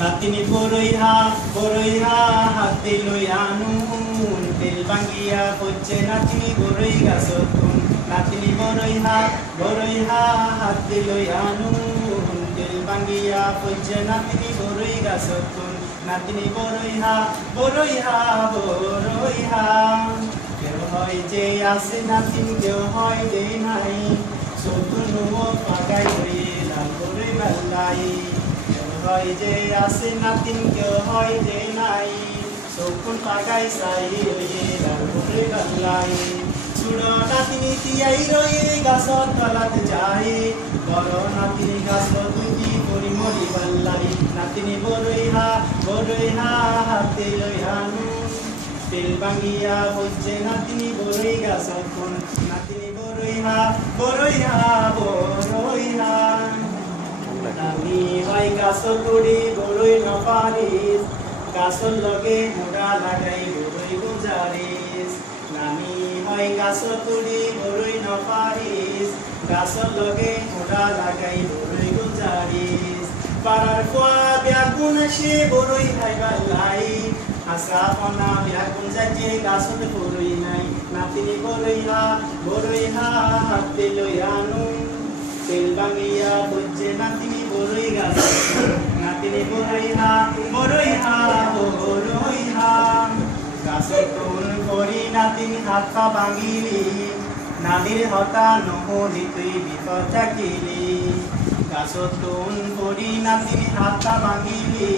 নাতিনি বড়ইহা হাতে লইয়া নুন তেল ভাঙ্গিয়া হচ্ছে নাতিনি বড়ই গাছতুন নাতিনি বড়ইহা হাতে লইয়া নুন তেল ভাঙ্গিয়া হচ্ছে নাতিনি বড়ই গাছতুন নাতিনি বড়ইহা কেউ হয় যে আছে নাতিন কেউ হয় যে নাই সতুনুও পাগাই হয়ে লাল করে বেল্লাই হয় যে আছে নাতিন কেউ হয় যে নাই চকুন পাগাই চাই রয়ে ডালপুরে গাল্লাই চুড়ো নাতিনি তিয়াই রয়ে গাছত তলাত যায় বড় নাতিনি গাছ দুটি পরি মরি বাল্লাই নাতিনি বড়ইহা হাতে লইয়া নুন তেল ভাঙ্গিয়া হচ্ছে নাতিনি বড়ই গাছত কোন নাতিনি বড়ইহা নামি হয় গাছ তুড়ি বড়ই নপারিস গাছর লগে মোড়া লাগাই বড়ই গুজারিস নামি হয় গাছ তুড়ি বড়ই নপারিস গাছর লগে মোড়া লাগাই বড়ই গুজারিস পাড়ার কোয়া ব্যাগুন সে বড়ই খাইবার লাই আসা পনা ব্যাগুন যাচ্ছে গাছর বড়ই নাই নাতিনি বড়ইহা হাতে লইয়া নুন তেল ভাঙ্গিয়া হচ্ছে নাতিনি বড়ই গাছ নাতিনি বড়ইহা গাছের তুন করি নাতিনি হাত পা ভাঙিলি নানির হতা নহলি তুই বিপদ থাকিলি গাছের তুন করি নাতিনি হাত পা ভাঙিলি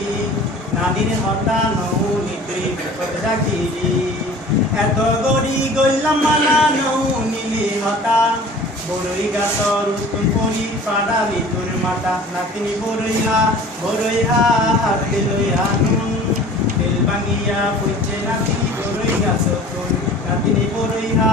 নানির হতা নহলি তুই বিপদ থাকিলি এত গড়ি গইলাম মানা নহনিলি হতা বড়ই গাছর উত্তম করি পাড়ালি তোর মাতা নাতিনি বড়ইহা হাতে লইয়া নুন তেল ভাঙ্গিয়া হচ্ছে নাতিনি বড়ই গাছ নাতিনি বড়ইহা